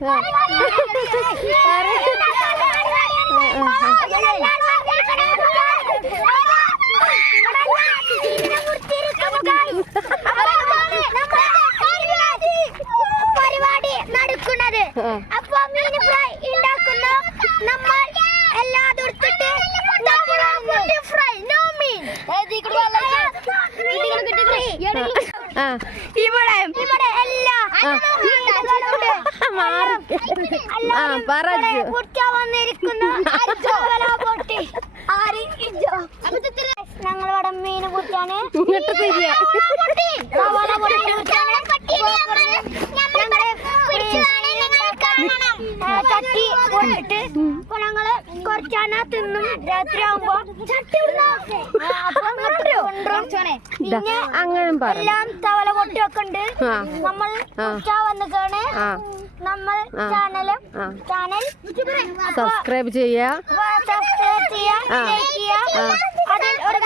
പരിപാടി നടക്കുന്നത്. അപ്പൊ മീൻ ഫ്രൈ ഉണ്ടാക്കുന്ന നമ്മൾ എല്ലാ ദുർത്തിട്ട് ഫ്രൈ നോ മീൻ ഇവിടെ എല്ലാ വന്നിരിക്കുന്ന ഞങ്ങളിവിടെ മീൻ കുറ്റാണ് ചട്ടി കൊണ്ടിട്ട് ഇപ്പൊ ഞങ്ങള് കുറച്ചാണ് തിന്നും രാത്രി ആവുമ്പോ പിന്നെ എല്ലാം തവല പൊട്ടിയൊക്കെ ഉണ്ട്. നമ്മൾ വന്നിട്ടാണ് നമ്മൾ ചാനൽ സബ്സ്ക്രൈബ് ചെയ്യാ, അതിൽ ഒരു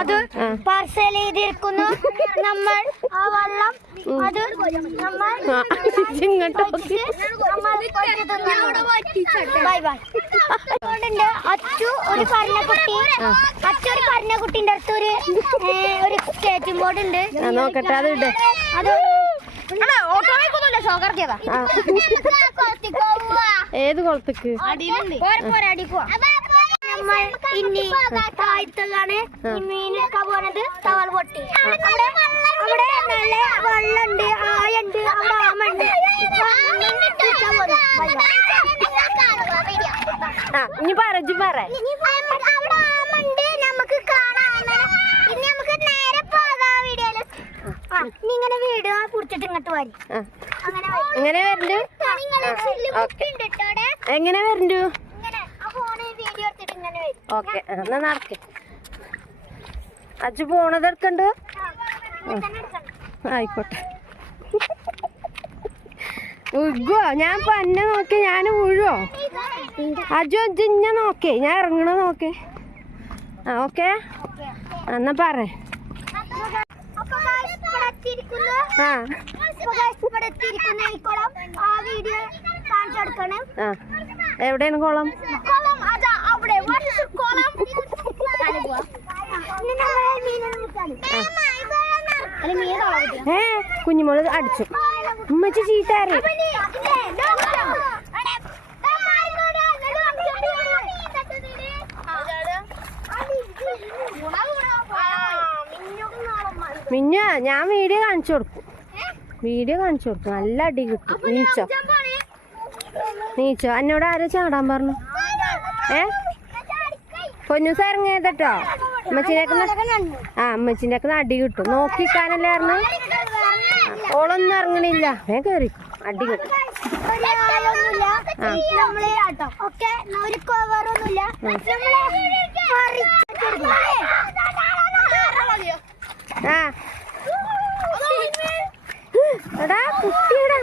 അത് പാർസൽ ചെയ്തിരിക്കുന്നു. നമ്മൾ ആ വെള്ളം അത് നമ്മൾ ബൈ ബൈ. അച്ചു ഒരു പറഞ്ഞക്കുട്ടിന്റെ അടുത്ത് ഒരു സ്കേറ്റിംഗ് ബോർഡ് ഉണ്ട്. നോക്കട്ടെ അത് ഇട്. ഏത് കുളത്തേക്ക്? നമ്മൾ ഇനി താഴ്ത്തലാണ് മീനൊക്കെ പോണത്. തവൽ പൊട്ടി അവിടെ നല്ല വെള്ളമുണ്ട്, ആയുണ്ട്, അവിടെ ആമുണ്ട്. ഇനി പറഞ്ഞു പറ. അവിടെ ആമുണ്ട്, നമുക്ക് കാണാം. ഇനി നമുക്ക് നേരെ പോകാം വീഡിയോയില്. ഇങ്ങനെ വീഡിയോ പിടിച്ചിട്ട് ഇങ്ങോട്ട് വരും. എങ്ങനെ വരണ്ടു? എങ്ങനെ വരണ്ടു? ഓക്കെ, എന്നാ നടക്ക്. അച്ഛൻ പോണത് എടുക്കണ്ട്. ആയിക്കോട്ടെ. ഉഗ്ഗോ, ഞാൻ പന്നെ നോക്കി ഞാൻ വീഴുവോ? അജു ഇഞ്ഞ നോക്കേ, ഞാൻ ഇറങ്ങണ നോക്കേ. ആ ഓക്കെ, എന്നാ പറ. എവിടെയാണ് കുളം? കുഞ്ഞുമോള് അടിച്ചു. ഉമ്മച്ചി ചീത്താറി. മിന്ന ഞാൻ വീഡിയോ കാണിച്ചു കൊടുക്കും. നല്ല അടി കിട്ടും. നീച്ചോ എന്നോട് ആരോ ചാടാൻ പറഞ്ഞു. പൊന്നൂസ ഇറങ്ങിയതട്ടോ. അമ്മച്ചിന്റെ ഒക്കെ അടി കിട്ടും. നോക്കിക്കാനല്ലേ പറഞ്ഞു. ഓളൊന്നും ഇറങ്ങണില്ല. കേറി അടി കിട്ടും. എടാ കുട്ടിയടാ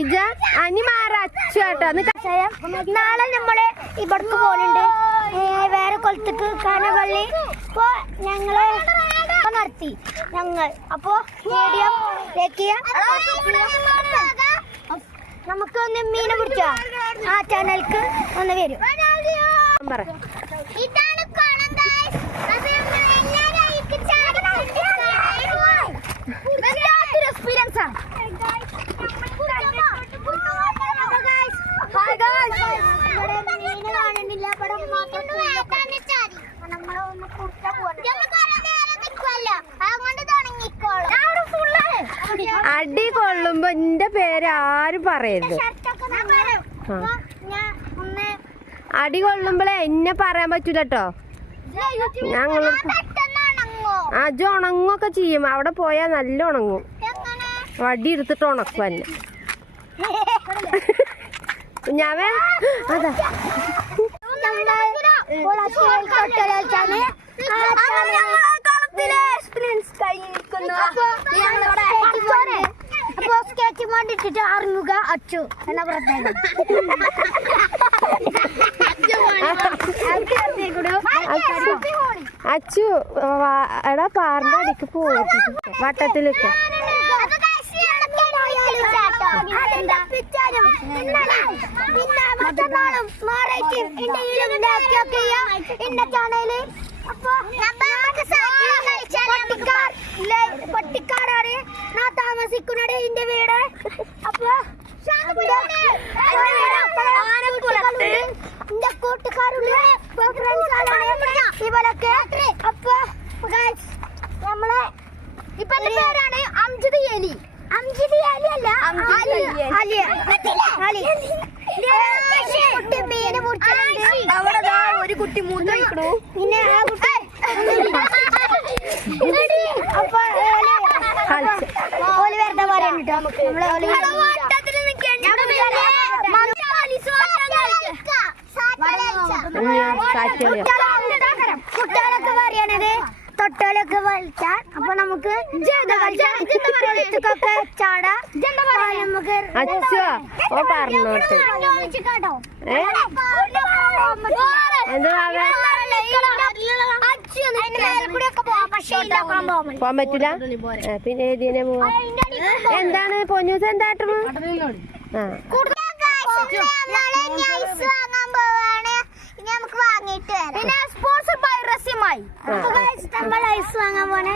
ഇജ അനി മാറച്ചേട്ടാ. നാളെ നമ്മള് ഇവിടക്ക് പോകുന്നുണ്ട് വേറെ കൊളത്തേക്ക് കാനവള്ളി. ഇപ്പൊ ഞങ്ങള് നടത്തി ഞങ്ങൾ. അപ്പൊ മീഡിയം നമുക്ക് ഒന്ന് മീനെ പിടിച്ചാ ആ ചാനൽക്ക് ഒന്ന് വരും. എക്സ്പീരിയൻസ് ആണ്. അടി കൊള്ളുമ്പോ എന്റെ പേര് ആരും പറയരുത്. അടി കൊള്ളുമ്പോളേ എന്നെ പറയാൻ പറ്റൂല കേട്ടോ. ഞങ്ങൾ അജ് ഉണങ്ങൊക്കെ ചെയ്യും. അവിടെ പോയാ നല്ല ഉണങ്ങും. വടി എടുത്തിട്ട് ഉണക്കും തന്നെ. ഞാൻ അതാ അപ്പൊ സ്കെച്ച് കണ്ടിട്ടിട്ട് അറിയുക അച്ചു എന്ന പ്രത്യേകം. അച്ചു എടാ പാറിന്റെ അടിക്ക് പോകും വട്ടത്തിലേക്ക്. പട്ടിക്കാടാണ് ഞാൻ താമസിക്കുന്നത് എന്റെ വീട്. അപ്പൊ എന്റെ കൂട്ടുകാരുള്ള ഇവരൊക്കെ. അപ്പൊ നമ്മളെ ഇപ്പൊ പേരാണ് അംജിത് അലി. അംജിത് അലി അല്ല അവിടെ ഒരു കുട്ടി മൂന്ന് കഴിക്കണു. പിന്നെ ആ കുട്ടി അപ്പൊ ഓല് വെറുതെ പറയണ്ട. കുട്ടികളൊക്കെ പറയണത് തൊട്ടോലൊക്കെ വലിച്ചാൽ അപ്പൊ നമുക്ക് ചാടാ. നമുക്ക് പോവാൻ പറ്റൂല. പിന്നെ ഏതിനെ പോവാ? എന്താണ് പൊന്നൂസ് എന്താട്ടും? നമുക്ക് വാങ്ങിട്ട് വരാം. പിന്നെ സ്പോൺസർ ബൈ റസിമായി നമ്മൾ ഐസ് വാങ്ങാൻ പോണേ.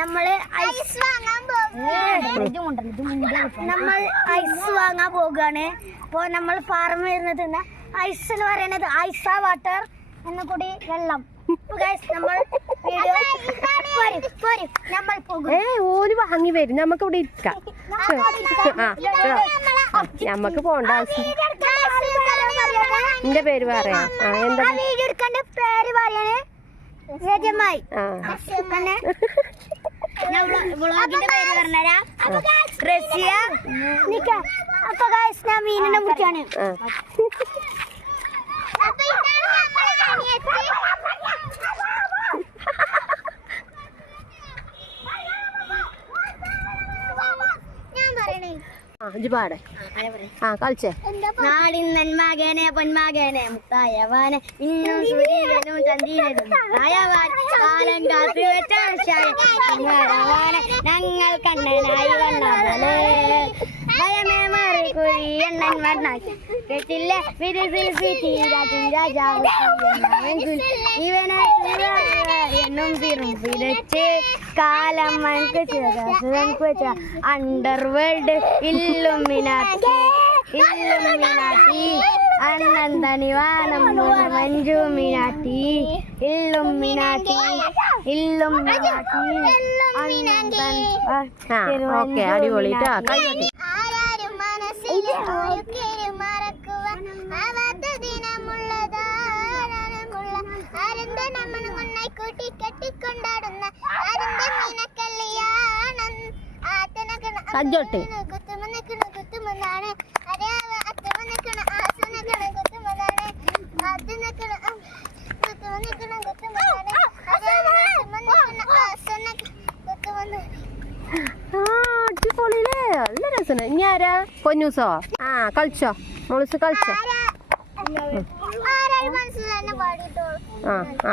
നമ്മള് ഐസ് വാങ്ങാൻ പോകുകയാണ്. അപ്പൊ നമ്മൾ പാറമ വരുന്നത് ഐസ് എന്ന് പറയുന്നത് ഐസ വാട്ടർ എന്ന കൂടി വെള്ളം. ഓല് വാങ്ങി വരും. നമുക്ക് ഇവിടെ ഇരിക്കാം. നമ്മക്ക് പോണ്ട ആവശ്യം. എന്റെ പേര് പറയാ. എന്താ പേര് പറയാണ് രജമായി. വ്ളോഗിന്റെ പേര് പറഞ്ഞുതരാം. റസിയ. അപ്പൊ ഗൈസ് ഞാൻ മീനിനെ കുറിച്ചാണ്. പാടെ കളിച്ചേ. നാടിൻ നന്മകനെ പൊന്മകനെ മുത്തായവാനെ ഇന്നും സൂര്യനും ചന്ദ്രനും കാലം കാത്തു വെച്ച ഞങ്ങൾ കണ്ണനായി വന്നേ ഭയമേ മാറി കുഴി എണ്ണൻ വണ്ണാക്കി കേട്ടില്ല ഇവനെ എന്നും തിരുമ്പിരച്ച് കാലം വെച്ച അണ്ടർവേൾഡ് ഇല്ലുമിനാട്ടി അണ്ണൻ തനിവാനം മഞ്ജുമിനാട്ടി ഇല്ലുമിനാട്ടി ഓക്കെ അടിപൊളിട്ടാ. ആരാരും മനസ്സിൽ മറക്കുവാൻ ആവാത്ത ദിനമുള്ളതാരമുള്ള ആരന്റെ നമ്മൾ മുന്നായി കൂട്ടി കെട്ടിക്കൊണ്ടാടുന്ന ആരന്റെ മീനക്കല്യാണം സജ്ജോട്ടെ കുത്തുമെന്നാണ് അറിയാവ അത്തമനിക്കണ ആസനക്കണ കുത്തുമെന്നാണ് അത് നിക്കണ കുത്തുമെന്നിക്കണ കുത്തുമെന്നാണ് ആസന കുത്തുമെന്ന്. അടിപൊളിയില്ലേ? നല്ല രസം. ഇനി ആരാ? പൊന്നൂസോ? കളിച്ചോ മോളിസ് കളിച്ചോ?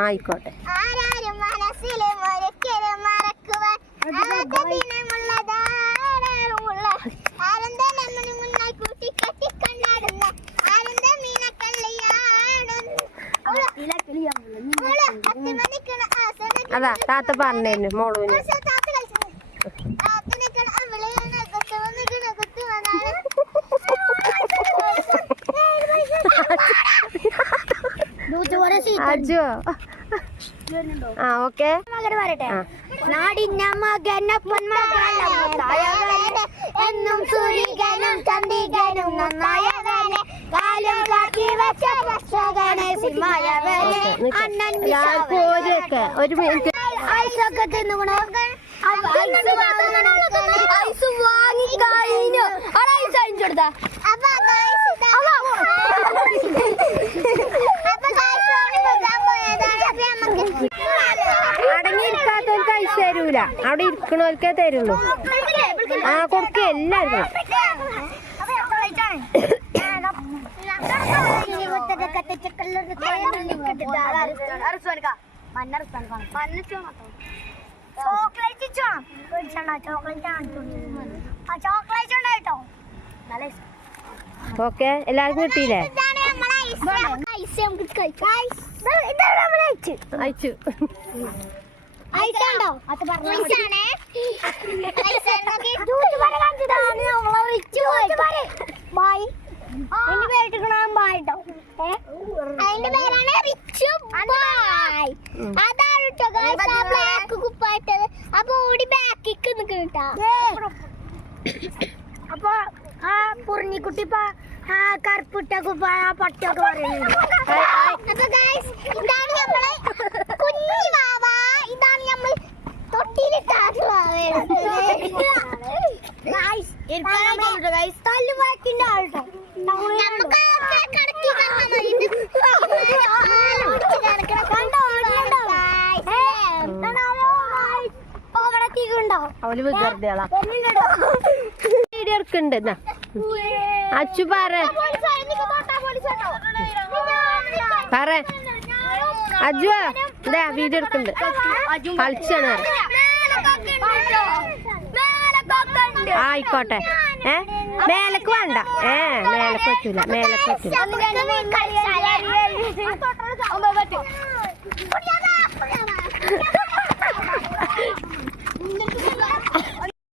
ആയിക്കോട്ടെ. ആരാരും മനസ്സിലെ ഒരിക്കലും മറക്കുവാൻ ദിനമുള്ളതാരമുള്ള ആരന്ത നമ്മൾ മുന്നായി കൂട്ടി കെട്ടിക്കൊണ്ടാടുന്ന ആരന്ത മീനക്കല്യാണം. അതാ താത്ത പറഞ്ഞു മോളൂന്. അജോ ഓക്കെ. നാടിന്ന മകനപ്പൻ എന്നും സൂര്യനും ചന്ദ്രികനും നന്നായവനെ കാലം കാട്ടി വെച്ച രക്ഷകനെ സിംഹയവനെ അണ്ണൻ ഒരു മിനിറ്റ് ഐസൊക്കെ തിന്നുകണോ? ഐസ് വാങ്ങി കഴിഞ്ഞു. ഐസ് അഴിച്ചു കൊടുത്താ അപ്പൊ അടങ്ങിയിരിക്കാത്തവർക്ക് പൈസ തരൂല, അവിടെ ഇരിക്കണവർക്കേ തരുള്ളൂ. ആ കൊടുക്ക എല്ലാവർക്കും. ഓക്കെ, എല്ലാവർക്കും കിട്ടിയില്ലേ? അയച്ചു. അതിന്റെ പേരാണ് റിച്ചു ബായ്. അതാണ് കേട്ടോ ബ്ലാക്ക് കുപ്പായിട്ടത്. അപ്പൊ ഓടി ബാക്കിക്ക് നിൽക്കട്ടാ. അപ്പൊ ആ പുറഞ്ഞിക്കുട്ടി കറുപ്പിട്ട കുപ്പായ പട്ടൊക്കെ പറയുന്നത്. അപ്പൊ ഗൈസ് ഇതാണ് നമ്മളെ കുഞ്ഞി വാവ. ഇതാണ് നമ്മൾ തൊട്ടിയിലിട്ടാട്ടുള്ള തല്ലുവാക്കിന്റെ ആൾട്ടോ. അവല് വികൃതികളാ. വീഡിയോ എടുക്കണ്ട്. അച്ചു പറ അജു ഇതാ വീഡിയോ എടുക്കണ്ട്. കളിച്ചാണ്. ആയിക്കോട്ടെ. മേലക്ക് വേണ്ട. മേലക്ക് പറ്റൂല, മേലക്ക് പറ്റൂല.